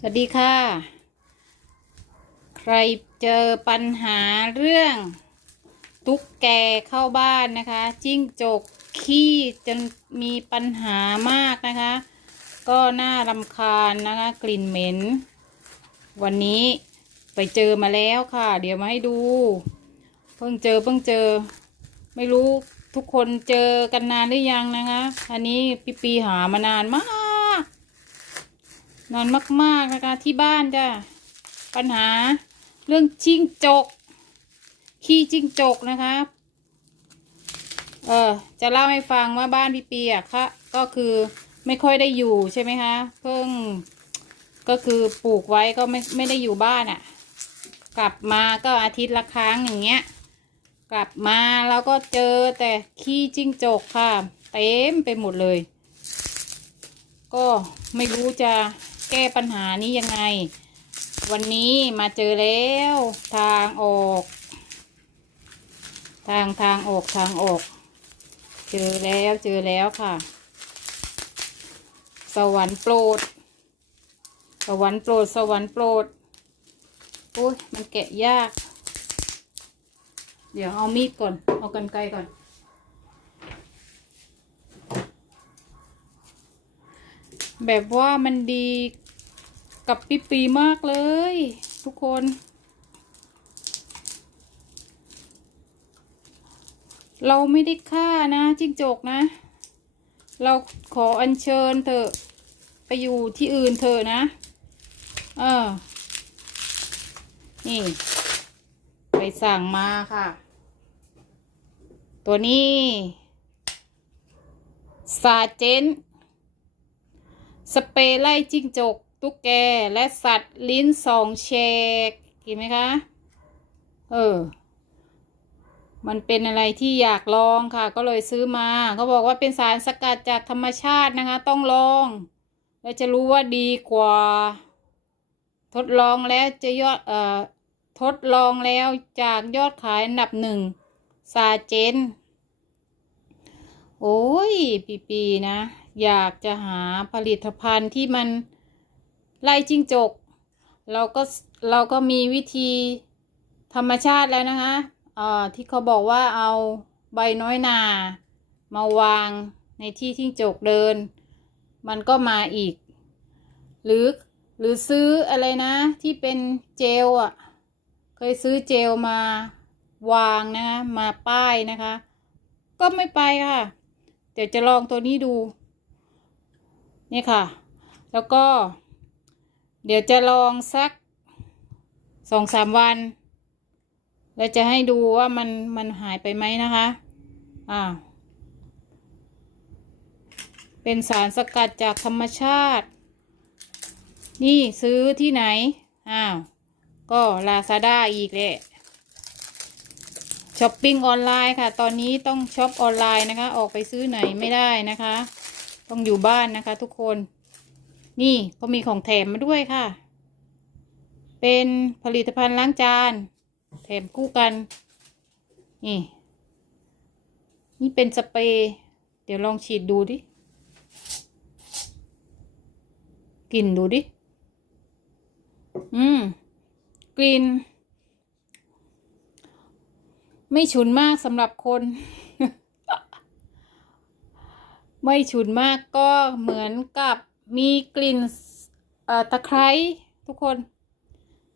สวัสดีค่ะ ใครเจอปัญหาเรื่อง ตุ๊กแกเข้าบ้านนะคะ จิ้งจกขี้จนมีปัญหามากนะคะ ก็น่ารำคาญนะคะ กลิ่นเหม็น วันนี้ไปเจอมาแล้วค่ะ เดี๋ยวมาให้ดู เพิ่งเจอเพิ่งเจอ ไม่รู้ทุกคนเจอกันนานหรือยังนะคะ อันนี้ปีปีหามานานมาก นานมาก ๆ นะคะที่บ้านจ้ะปัญหาเรื่องจิ้งจก ขี้จิ้งจกนะคะ เออจะเล่าให้ฟังว่าบ้านพี่ปีอะค่ะก็คือไม่ค่อยได้อยู่ใช่ไหมคะ เพิ่งก็คือปลูกไว้ก็ไม่ไม่ได้อยู่บ้านอะ กลับมาก็อาทิตย์ละครั้งอย่างเงี้ย กลับมาแล้วก็เจอแต่ขี้จิ้งจกค่ะ เต็มไปหมดเลย ก็ไม่รู้จะ แก้ปัญหานี้ยังไง วันนี้มาเจอแล้วทางออก ทางทางออกทางออก เจอแล้วเจอแล้วค่ะ สวรรค์โปรด สวรรค์โปรด สวรรค์โปรดโอ้ยมันแกะยาก เดี๋ยวเอามีดก่อน เอากันไกลก่อน แบบว่ามันดีกับปีปีมากเลย ทุกคน เราไม่ได้ฆ่านะจิ้งจกนะ เราขออัญเชิญเถอไปอยู่ที่อื่นเถอนะ เออ นี่ ไปสั่งมาค่ะ ตัวนี้ ซาเจน สเปรย์ไล่จิ้งจก ตุ๊กแก และสัตว์ลิ้นสองแฉกกินไหมคะ เออ มันเป็นอะไรที่อยากลองค่ะ ก็เลยซื้อมา เขาบอกว่าเป็นสารสกัดจากธรรมชาตินะคะ ต้องลอง แล้วจะรู้ว่าดีกว่า ทดลองแล้วจะยอดเอ่อทดลองแล้วจากยอดขายอันดับหนึ่งซาเจน โอ้ย ปีปีนะ อยากจะหาผลิตภัณฑ์ที่มันไล่จิ้งจก เราก็เราก็มีวิธีธรรมชาติแล้วนะคะเอ่อที่เขาบอกว่าเอาใบน้อยนามาวางในที่จิ้งจกเดิน มันก็มาอีก หรือหรือซื้ออะไรนะที่เป็นเจลอะ เคยซื้อเจลมาวางนะคะมาป้ายนะคะ ก็ไม่ไปค่ะ เดี๋ยวจะลองตัวนี้ดู นี่ค่ะ แล้วก็ เดี๋ยวจะลองสักสองสามวัน แล้วจะให้ดูว่ามันมันหายไปไหมนะคะ อ่า เป็นสารสกัดจากธรรมชาติ นี่ซื้อที่ไหน อ้าว ก็ลาซาด้าอีกแหละช้อปปิ้งออนไลน์ค่ะ ตอนนี้ต้องช็อปออนไลน์นะคะ ออกไปซื้อไหนไม่ได้นะคะ ต้องอยู่บ้านนะคะ ทุกคน นี่ก็มีของแถมมาด้วยค่ะ เป็นผลิตภัณฑ์ล้างจาน แถมคู่กัน นี่ นี่เป็นสเปรย์เดี๋ยวลองฉีดดูดิกลิ่นดูดิ อืม กลิ่น ไม่ฉุนมากสำหรับคน ไม่ฉุนมากก็เหมือนกับมีกลิ่นตะไคร้ทุกคน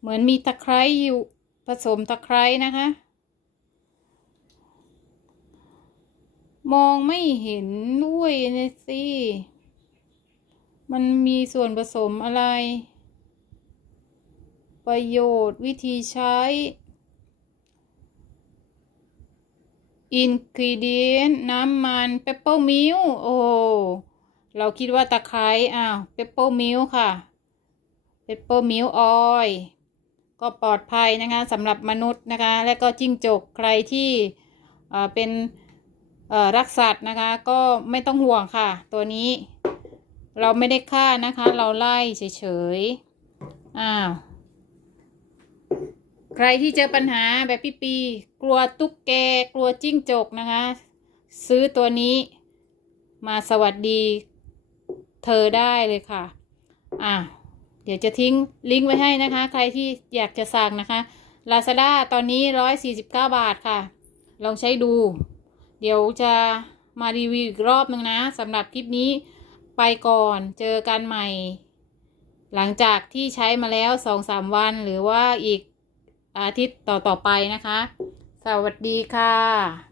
เหมือนมีตะไคร้อยู่ผสมตะไคร้นะคะ มองไม่เห็นด้วยนะสิมันมีส่วนผสมอะไร ประโยชน์วิธีใช้ อินกรีเดียนน้ำมันเปปเปอร์มิลโอ้เราคิดว่าตะไคร้อ้าวเปปเปอร์มิลค่ะเปปเปอร์มิลออยก็ปลอดภัยนะคะสำหรับมนุษย์นะคะ และก็จิ้งจกใครที่เอ่อเป็นอ่อรักสัตว์นะคะ ก็ไม่ต้องห่วงค่ะ ตัวนี้ เราไม่ได้ฆ่านะคะ เราไล่เฉยๆอ้าว ใครที่เจอปัญหาแบบพี่ปี กลัวตุ๊กแก กลัวจิ้งจกนะคะ ซื้อตัวนี้มาสวัสดี เธอได้เลยค่ะ อะ เดี๋ยวจะทิ้งลิงก์ไว้ให้นะคะ ใครที่อยากจะสั่งนะคะ Lazada ตอนนี้ 149 บาทค่ะ ลองใช้ดู เดี๋ยวจะมารีวิวอีกรอบนึงนะสำหรับคลิปนี้ไปก่อนเจอกันใหม่ หลังจากที่ใช้มาแล้ว 2-3 วันหรือว่าอีก อาทิตย์ต่อ ๆ ไปนะคะ สวัสดีค่ะ